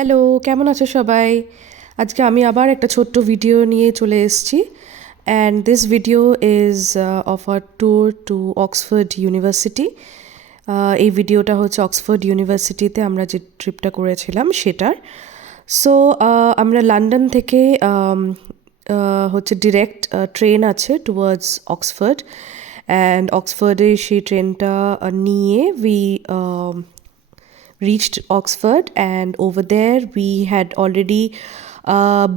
হ্যালো, কেমন আছো সবাই? আজকে আমি আবার একটা ছোট্ট ভিডিও নিয়ে চলে এসেছি। And this video is of a tour to Oxford University. এই ভিডিওটা হচ্ছে অক্সফোর্ড ইউনিভার্সিটিতে আমরা যে ট্রিপটা করেছিলাম সেটার। সো আমরা লন্ডন থেকে হচ্ছে ডিরেক্ট ট্রেন আছে টুয়ার্ডস অক্সফোর্ড, অ্যান্ড অক্সফোর্ডে সেই ট্রেনটা নিয়ে reached Oxford, and over there we had already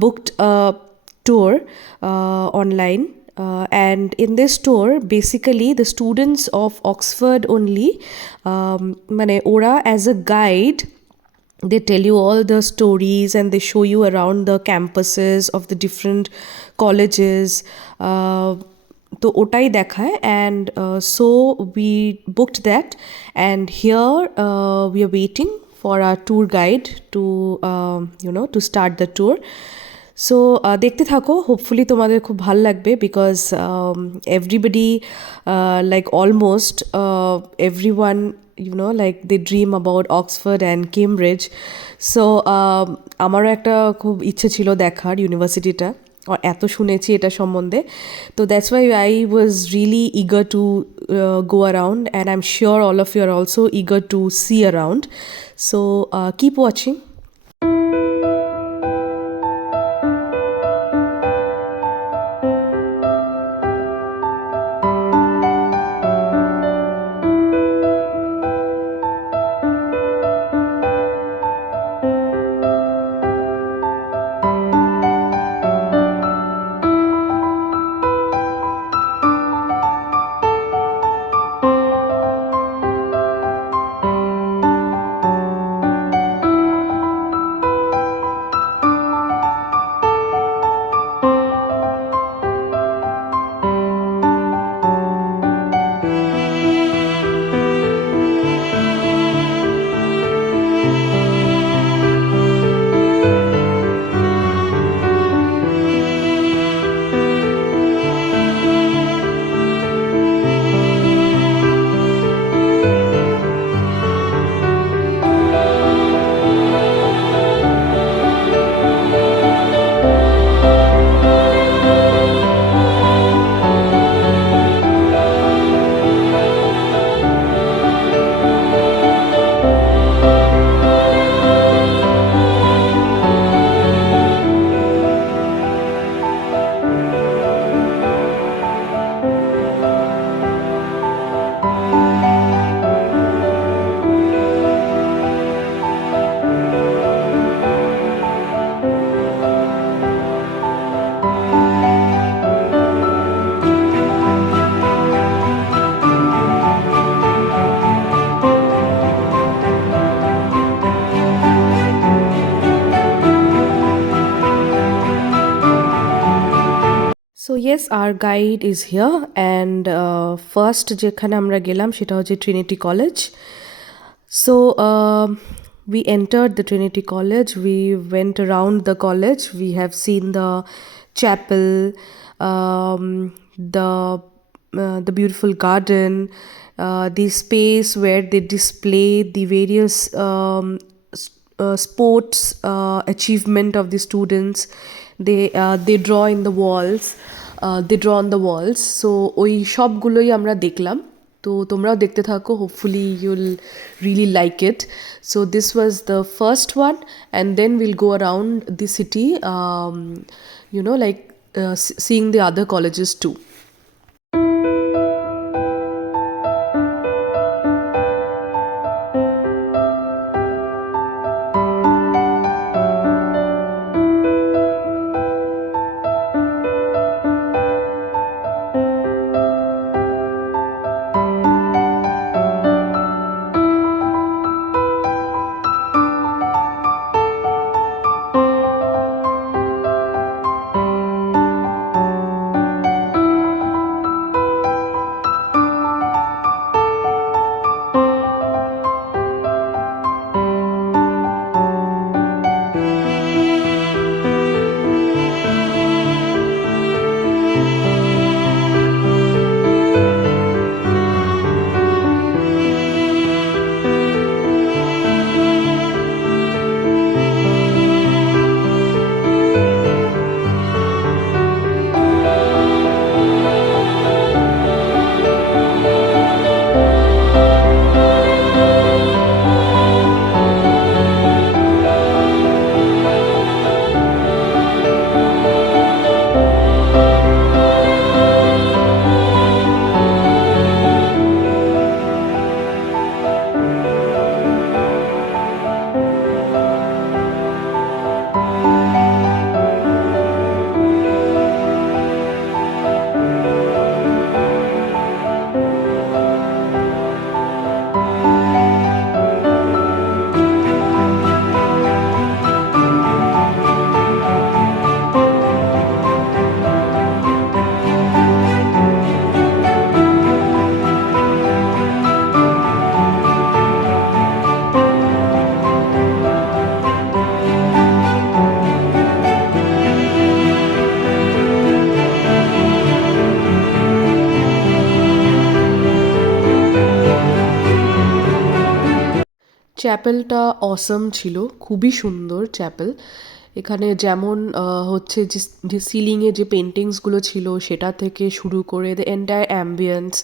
booked a tour online. And in this tour, basically, the students of Oxford only, মানে ওরা as a guide, they tell you all the stories and they show you around the campuses of the different colleges. তো ওটাই দেখায়, and so we booked that, and here we are waiting for our tour guide to to start the tour. So দেখতে থাকো, hopefully তোমাদের খুব ভাল লাগবে, because everybody like almost everyone, like they dream about Oxford and Cambridge. So আমারও একটা খুব ইচ্ছে ছিল দেখার ইউনিভার্সিটিটা, আর এত শুনেছি এটা সম্বন্ধে। তো that's why I was really eager to go around, and I'm sure all of you are also eager to see around. So keep watching. So yes, our guide is here, and first যেখানে আমরা গেলাম সেটা হচ্ছে Trinity College. So we entered the Trinity College, we went around the college, we have seen the chapel, the beautiful garden, the space where they display the various sports achievement of the students. They draw in the walls, they draw on the walls. So ওই সবগুলোই আমরা দেখলাম। তো তোমরাও দেখতে থাকো, hopefully you'll really like it. So this was the first one, and then will go around the city, like seeing the other colleges too. চ্যাপেলটা অসম ছিল, খুবই সুন্দর চ্যাপেল। এখানে যেমন হচ্ছে যে সিলিংয়ে যে পেন্টিংসগুলো ছিল সেটা থেকে শুরু করে দ্য এন্টায়ার অ্যাম্বিয়েন্স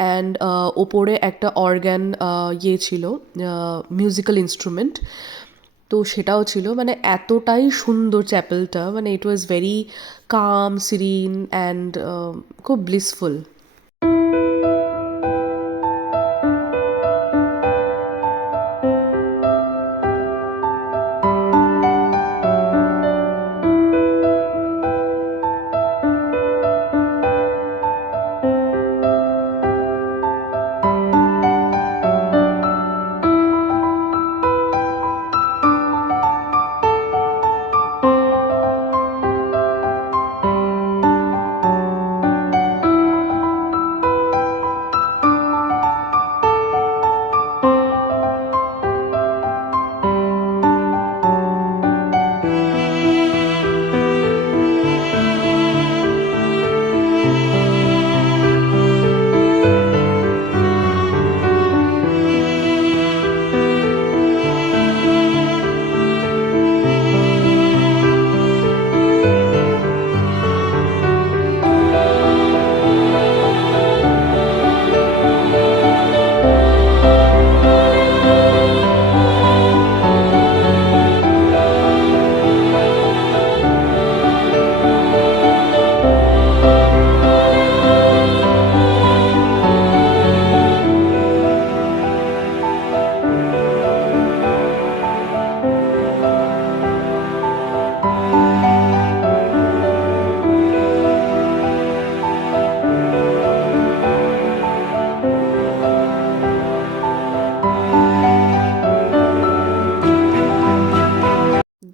অ্যান্ড ওপরে একটা অর্গ্যান ইয়ে ছিল, মিউজিক্যাল ইনস্ট্রুমেন্ট, তো সেটাও ছিল। মানে এতটাই সুন্দর চ্যাপেলটা, মানে it was very calm serene and খুব blissful.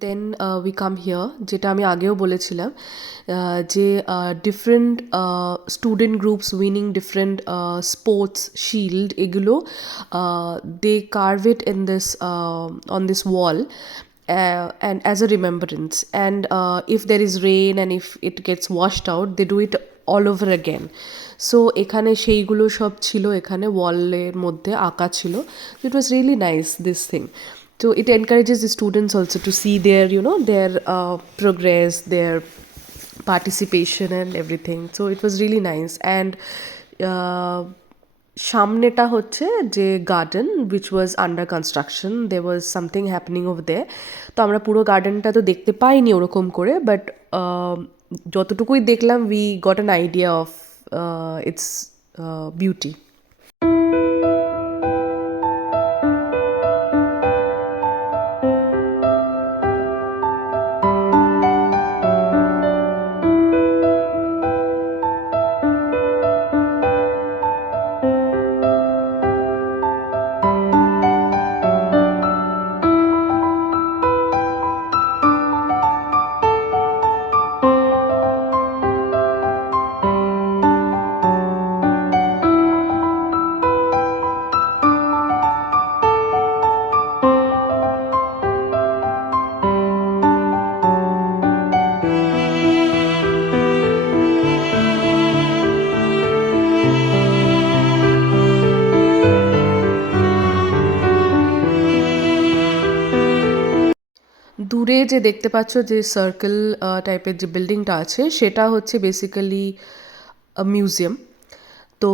Then we come here, যেটা আমি আগেও বলেছিলাম যে different student groups winning different sports shield, এগুলো they carve it in this on this wall and as a remembrance, and if there is rain and if it gets washed out, they do it all over again. So এখানে সেইগুলো সব ছিল, এখানে ওয়ালের মধ্যে আঁকা ছিল। It was really nice this thing. So it encourages the students also to see their, you know, their progress, their participation and everything. So it was really nice. And সামনেটা হচ্ছে যে garden which was under construction, there was something happening over there. তো আমরা পুরো গার্ডেনটা তো দেখতে পাইনি ওরকম করে, বাট যতটুকুই দেখলাম we got an idea of its beauty. দূরে যে দেখতে পাচ্ছ যে সার্কেল টাইপের যে বিল্ডিংটা আছে, সেটা হচ্ছে বেসিক্যালি মিউজিয়াম। তো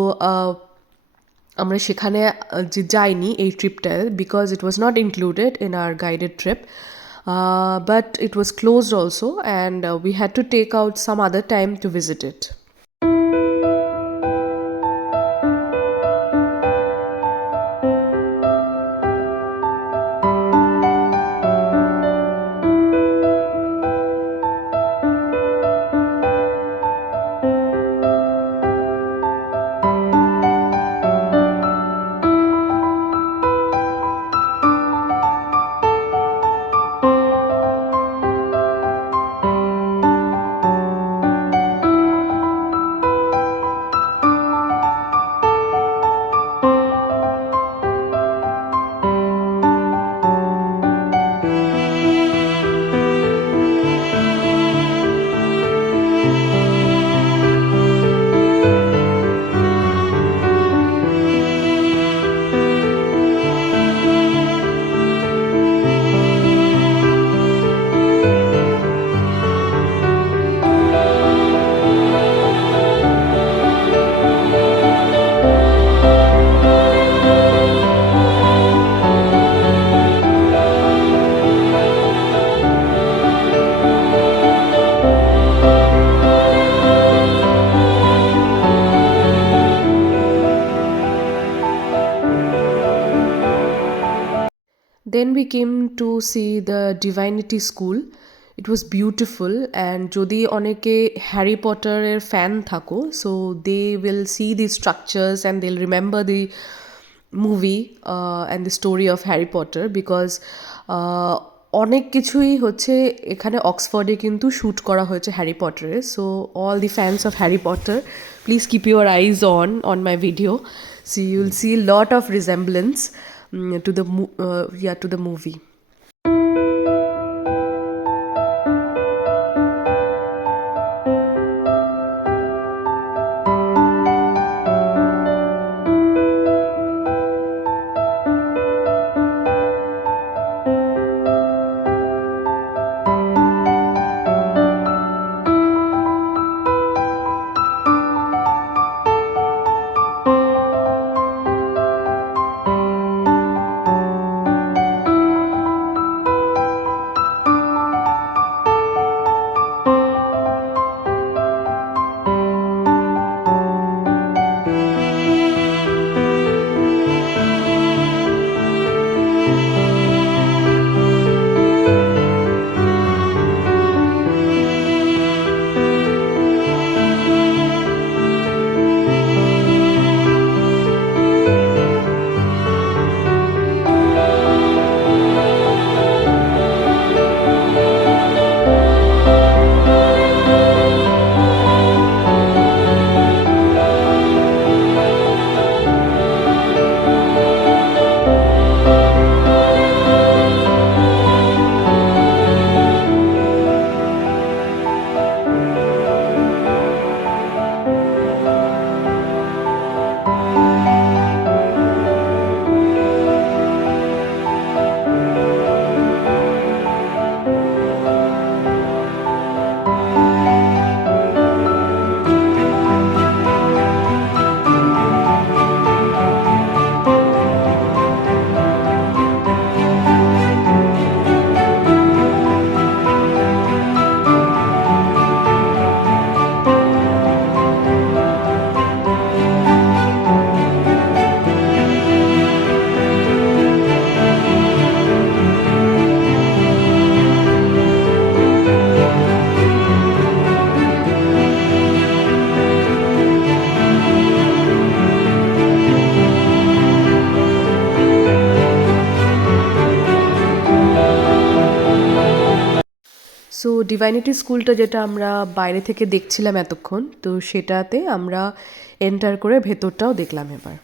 আমরা সেখানে যে যাইনি এই ট্রিপটায়, because it was not included in our guided trip, but it was closed also and we had to take out some other time to visit it. Then we came to see the Divinity School. It was beautiful, and যদি অনেকে হ্যারি পটারের ফ্যান থাকো, so they will see these structures and they'll remember the movie and the story of Harry Potter, because অনেক কিছুই হচ্ছে এখানে অক্সফোর্ডে কিন্তু শ্যুট করা হয়েছে হ্যারি পটারে. So all the fans of Harry Potter, please keep your eyes on my video. So you will see lot of resemblance to the movie. So divinity স্কুলটা যেটা আমরা বাইরে থেকে দেখছিলাম এতক্ষণ, তো সেটাতে আমরা এন্টার করে ভেতরটাও দেখলাম এবার.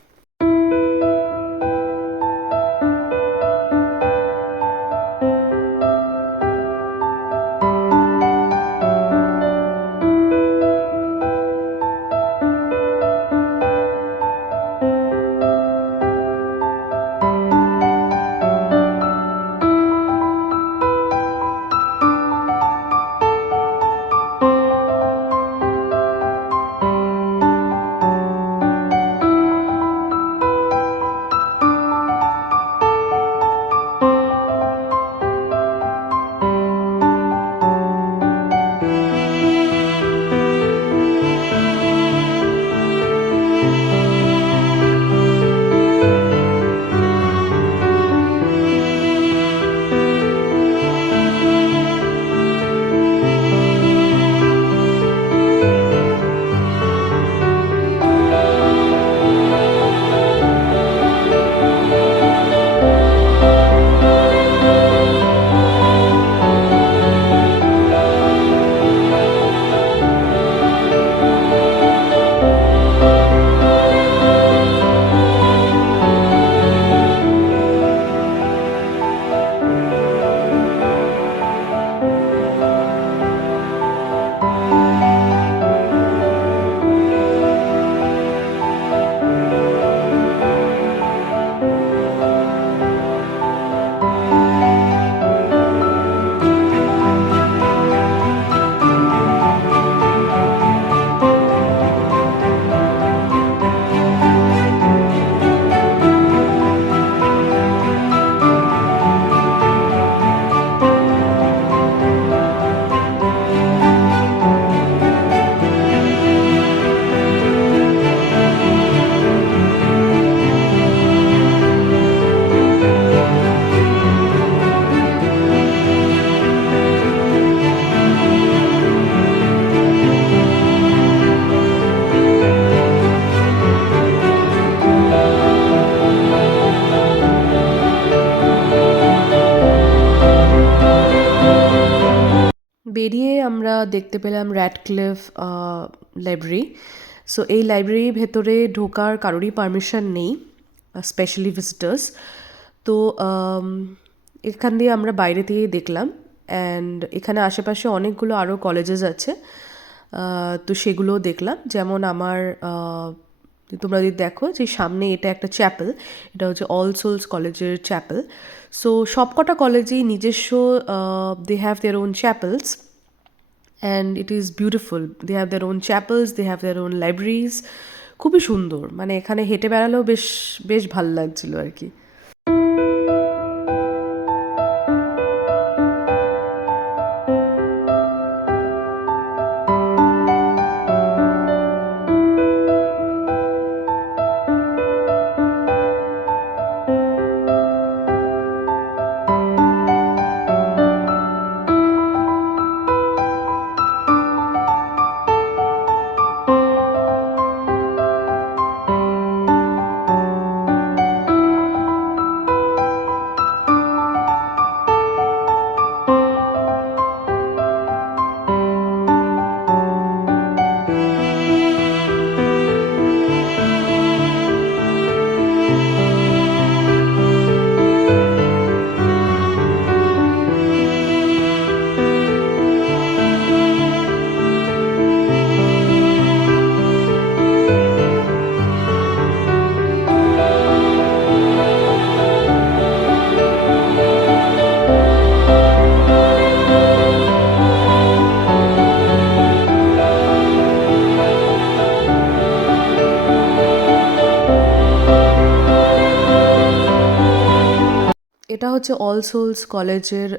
দেখতে পেলাম র্যাডক্লিফ লাইব্রেরি। সো এই লাইব্রেরির ভেতরে ঢোকার কারোরই পারমিশন নেই, স্পেশালি ভিজিটার্স। তো এখান দিয়ে আমরা বাইরে থেকেই দেখলাম। অ্যান্ড এখানে আশেপাশে অনেকগুলো আরও কলেজেস আছে, তো সেগুলোও দেখলাম। যেমন আমার তোমরা যদি দেখো যে সামনে এটা একটা চ্যাপেল, এটা হচ্ছে অল সোলস কলেজের চ্যাপেল। সো সবকটা কলেজেই নিজস্ব they have their own chapels and it is beautiful. They have their own chapels, they have their own libraries. খুবই সুন্দর, মানে এখানে হেঁটে বেড়ালেও বেশ বেশ ভাল লাগছিলো আর কি। এটা হচ্ছে অল সোলস কলেজের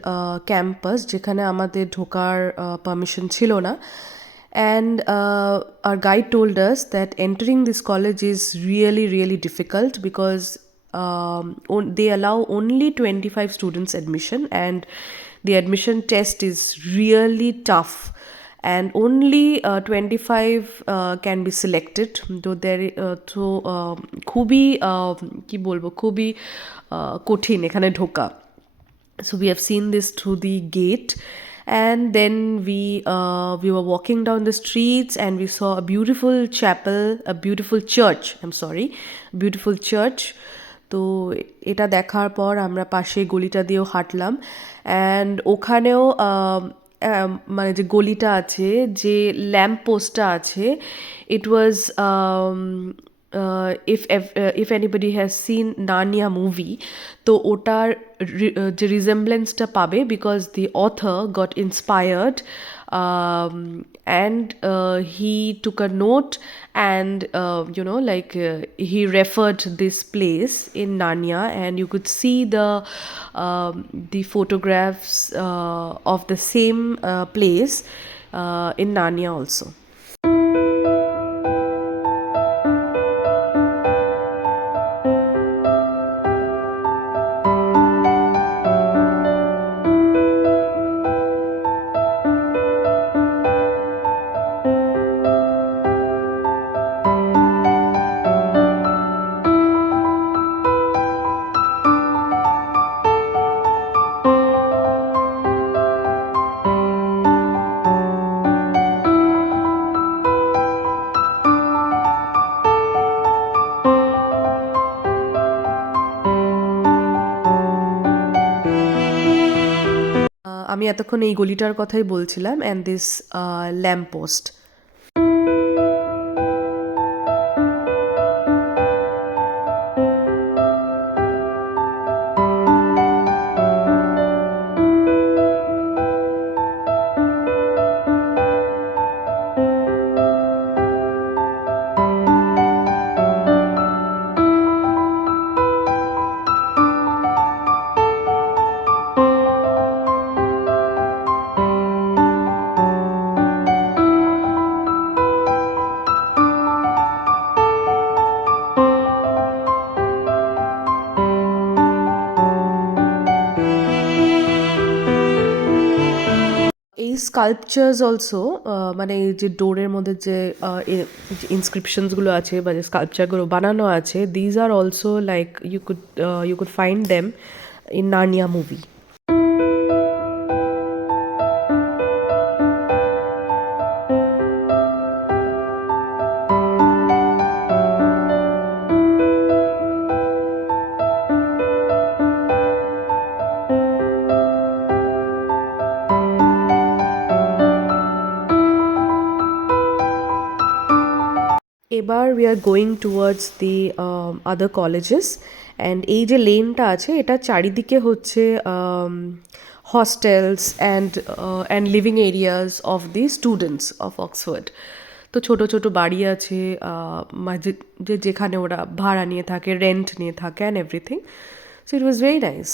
ক্যাম্পাস, যেখানে আমাদের ঢোকার পারমিশন ছিল না। And our guide told us that entering this college is really really difficult because they allow only 25 students admission, and the admission test is really tough, and only 25 can be selected. তো খুবই কি বলবো, খুবই কঠিন এখানে ঢোকা। So we have seen this through the gate, and then we were walking down the streets and we saw a beautiful chapel, a beautiful church, I'm sorry, beautiful church. তো এটা দেখার পর আমরা পাশে গলিটা দিয়েও হাঁটলাম, অ্যান্ড ওখানেও মানে যে গলিটা আছে, যে ল্যাম্প পোস্টটা আছে, ইট ওয়াজ if anybody has seen Narnia movie, তো ওটার যে রিজেম্বলেন্সটা পাবে, because the author got inspired and he took a note and he referred this place in Narnia, and you could see the photographs of the same place in Narnia also. আমি এতক্ষণ এই গলিটার কথাই বলছিলাম, অ্যান্ড দিস ল্যাম্প পোস্ট। এই sculptures also, মানে এই যে ডোরের মধ্যে যে ইনস্ক্রিপশনসগুলো আছে বা যে স্কাল্পচারগুলো বানানো আছে, these are also like you could find them in Narnia movie. we are going towards the other colleges, and এই যে লেনটা আছে এটা চারিদিকে হচ্ছে hostels and living areas of the students of Oxford. তো ছোট ছোট বাড়ি আছে যেখানে ওরা ভাড়া নিয়ে থাকে, রেন্ট নিয়ে থাকে and everything. So it was very nice.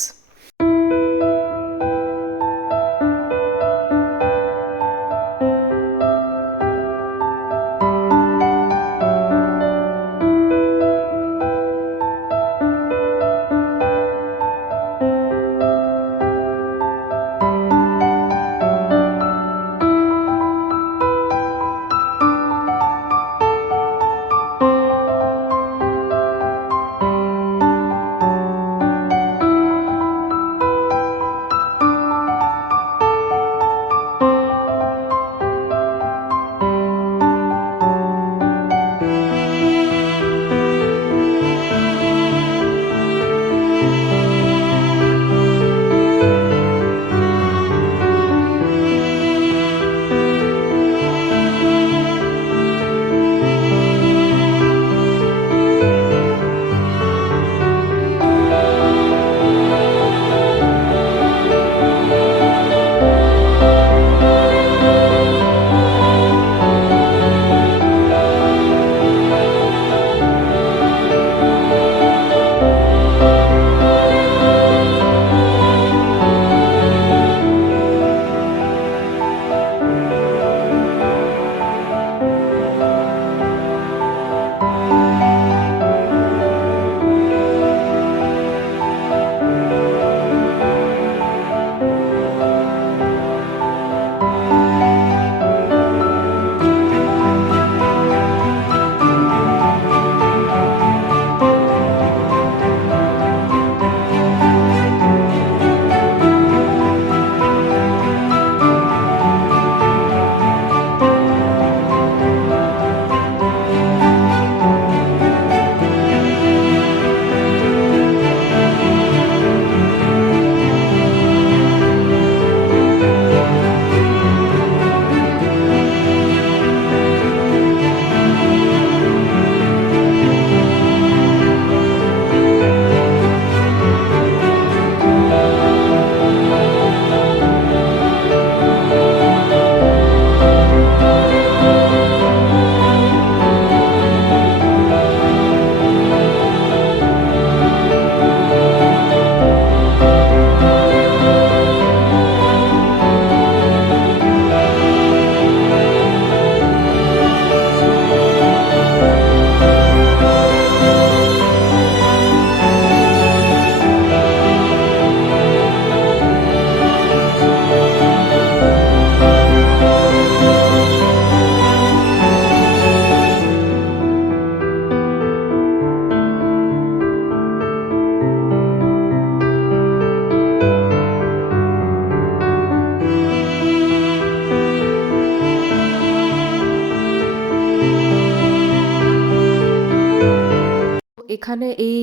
এখানে এই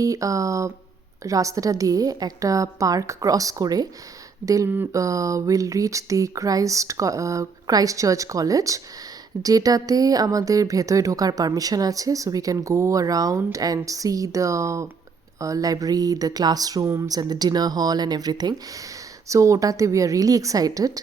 রাস্তাটা দিয়ে একটা পার্ক ক্রস করে then will reach the Christ Church College, যেটাতে আমাদের ভেতরে ঢোকার পারমিশন আছে। So we can go around and see the library, the classrooms and the dinner hall and everything. So ওটাতে we are really excited.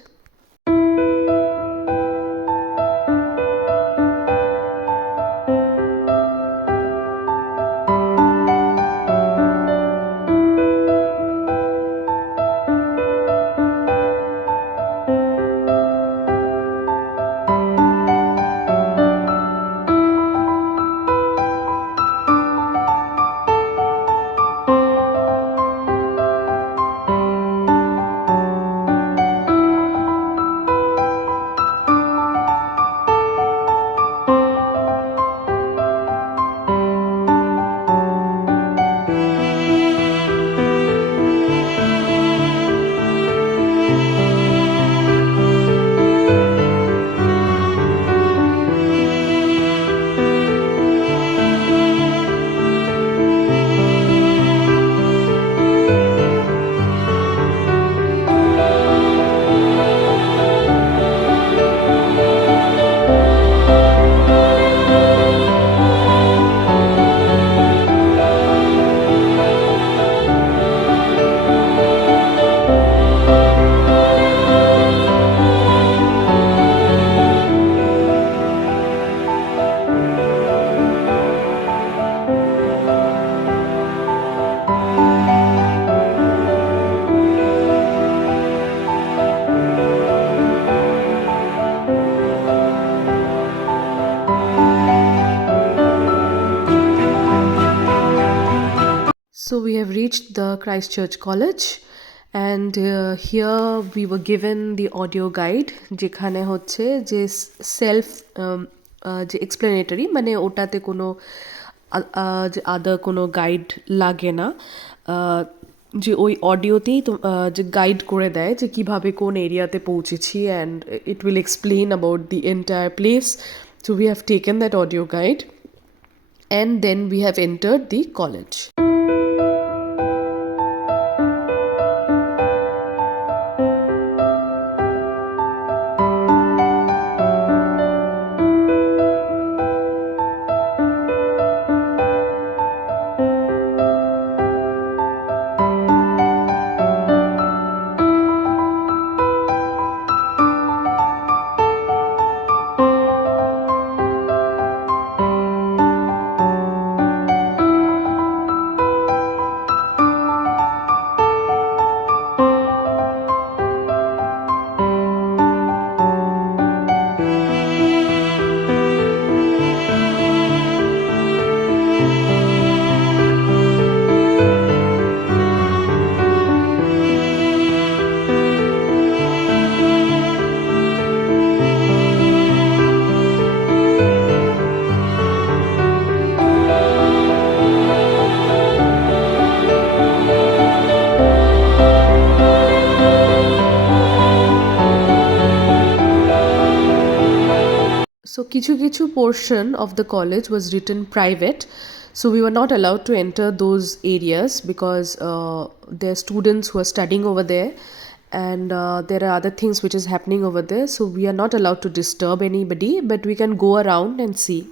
So we have reached the Christchurch College, and here we were given the audio guide যেখানে হচ্ছে যে সেলফ যে এক্সপ্লেনেটরি মানে ওটাতে কোনো যে আদার কোনো গাইড লাগে না, যে ওই অডিওতেই তো যে গাইড করে দেয় যে কিভাবে কোন এরিয়াতে পৌঁছেছি, and it will explain about the entire place. So we have taken that audio guide and then we have entered the college. So কিছু কিছু portion of the college was written private, so we were not allowed to enter those areas because there are students who are studying over there, and there are other things which is happening over there, so we are not allowed to disturb anybody, but we can go around and see.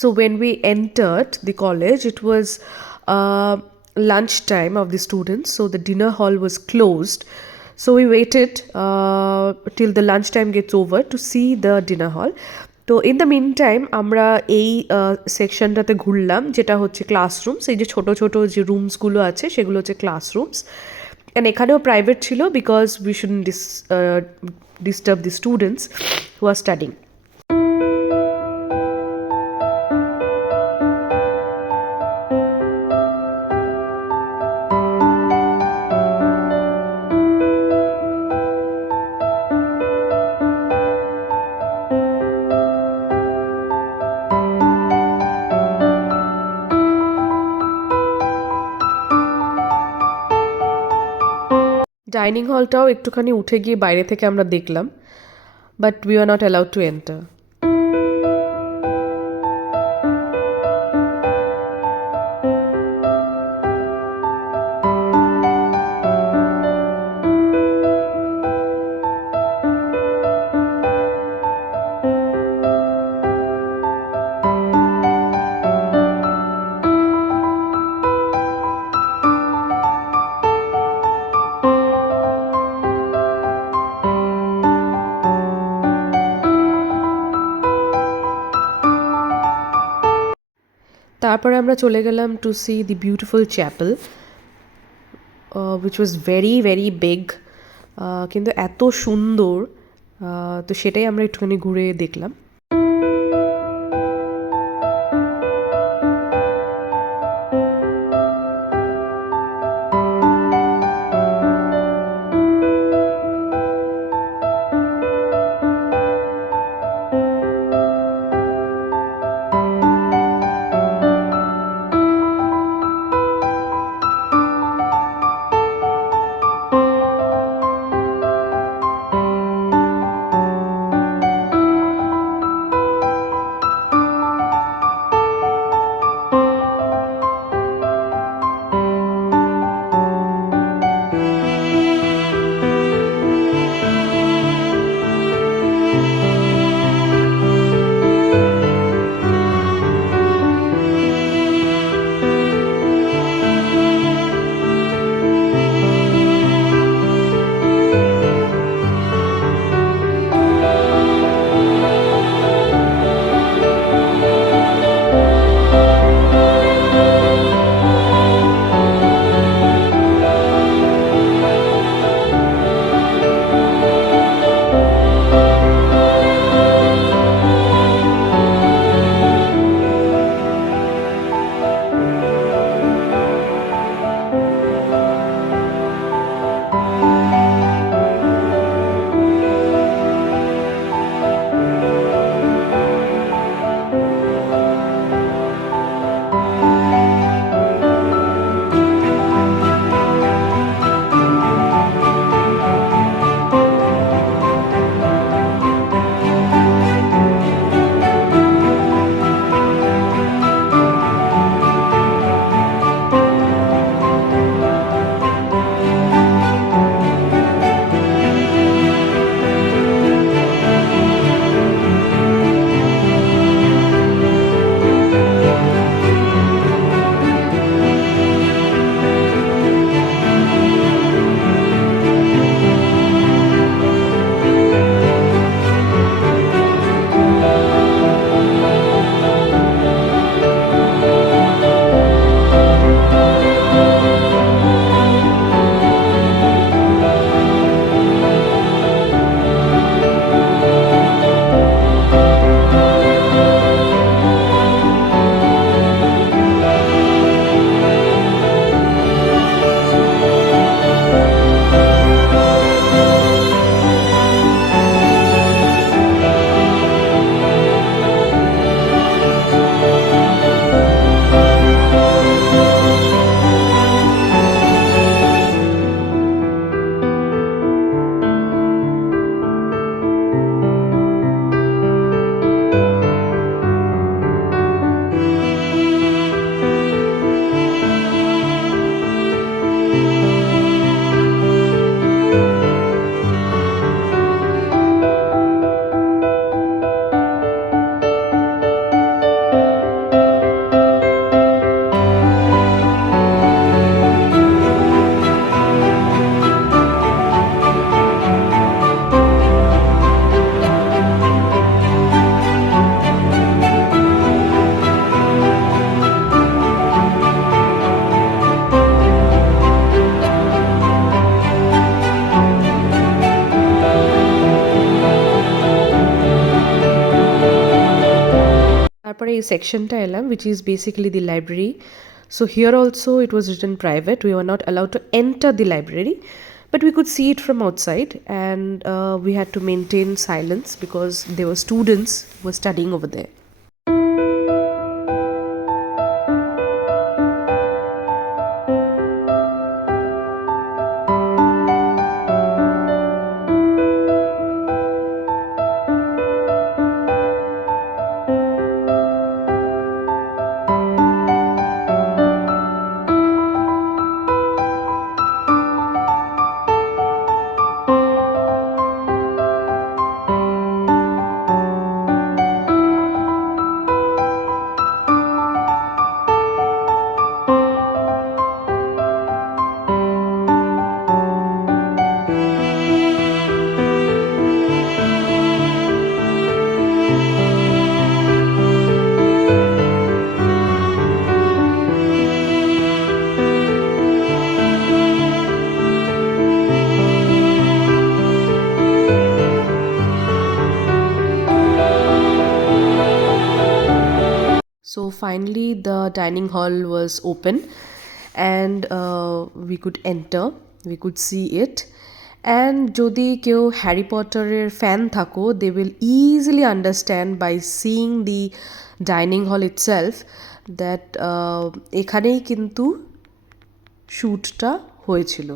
So when we entered the college, it was lunch time of the students, so the dinner hall was closed. So we waited till the lunch time gets over to see the dinner hall. তো in the mean time আমরা এই সেকশনটাতে ঘুরলাম যেটা হচ্ছে ক্লাসরুমস, এই যে ছোটো ছোটো যে রুমসগুলো আছে সেগুলো হচ্ছে ক্লাসরুমস, অ্যান্ড এখানেও প্রাইভেট ছিল because we shouldn't disturb the students who are studying. Dining হলটাও একটুখানি উঠে গিয়ে বাইরে থেকে আমরা দেখলাম, but we are not allowed to enter. তারপরে আমরা চলে গেলাম to see the beautiful chapel, which was very very big, কিন্তু এত সুন্দর, তো সেটাই আমরা একটুখানি ঘুরে দেখলাম. এই সেকশনটা এলাম, which is basically the library. So here also it was written private. We were not allowed to enter the library, but we could see it from outside, and we had to maintain silence because there were students who were studying over there. So finally, the dining hall was open, and we could enter, we could see it. And যদি কেউ হ্যারি পটারের ফ্যান থাকো, they will easily understand by seeing the dining hall itself that এখানেই কিন্তু শ্যুটটা হয়েছিল.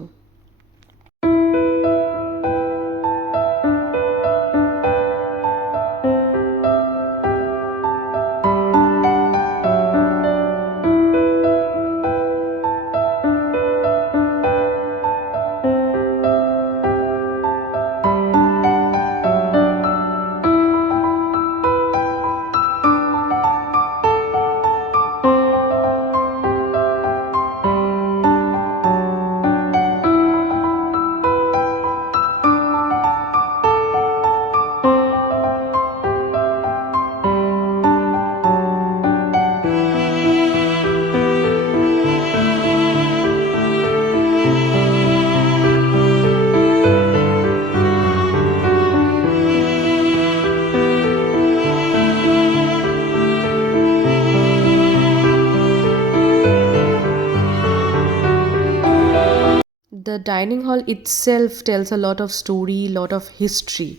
The dining hall itself tells a lot of story, lot of history.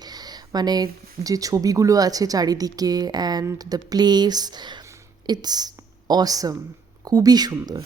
মানে যে ছবিগুলো আছে চারিদিকে, and the place, it's awesome, খুবই সুন্দর.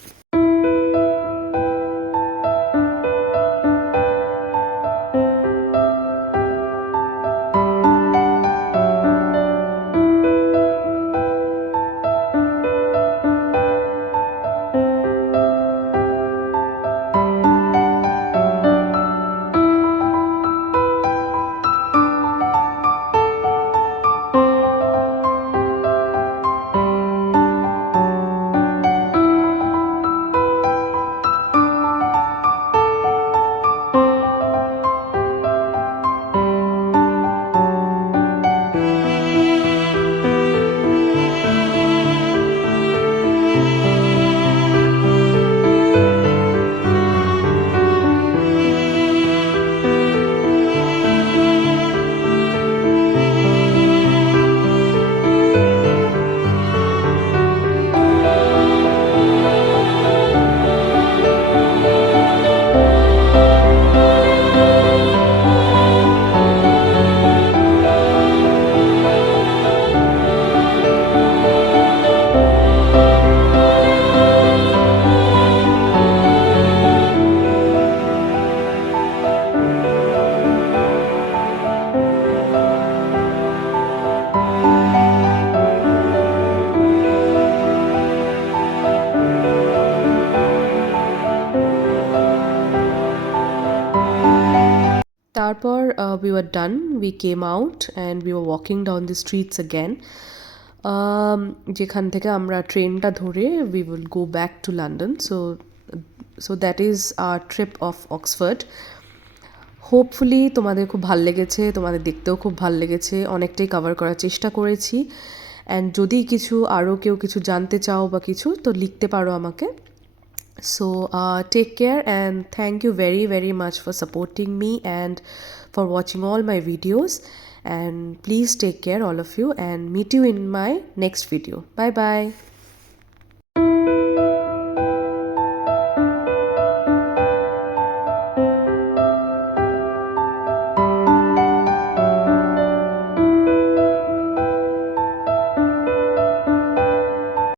তারপর we were done, we came out and we were walking down the streets again. যেখান থেকে আমরা ট্রেনটা ধরে we will go back to London. So that is our trip of Oxford. Hopefully তোমাদের খুব ভাল লেগেছে, তোমাদের দেখতেও খুব ভাল লেগেছে, অনেকটাই কভার করার চেষ্টা করেছি. অ্যান্ড যদি কিছু আরও কেউ কিছু জানতে চাও বা কিছু, তো লিখতে পারো আমাকে. So take care, and thank you very, very much for supporting me and for watching all my videos. And please take care, all of you, and meet you in my next video. Bye bye.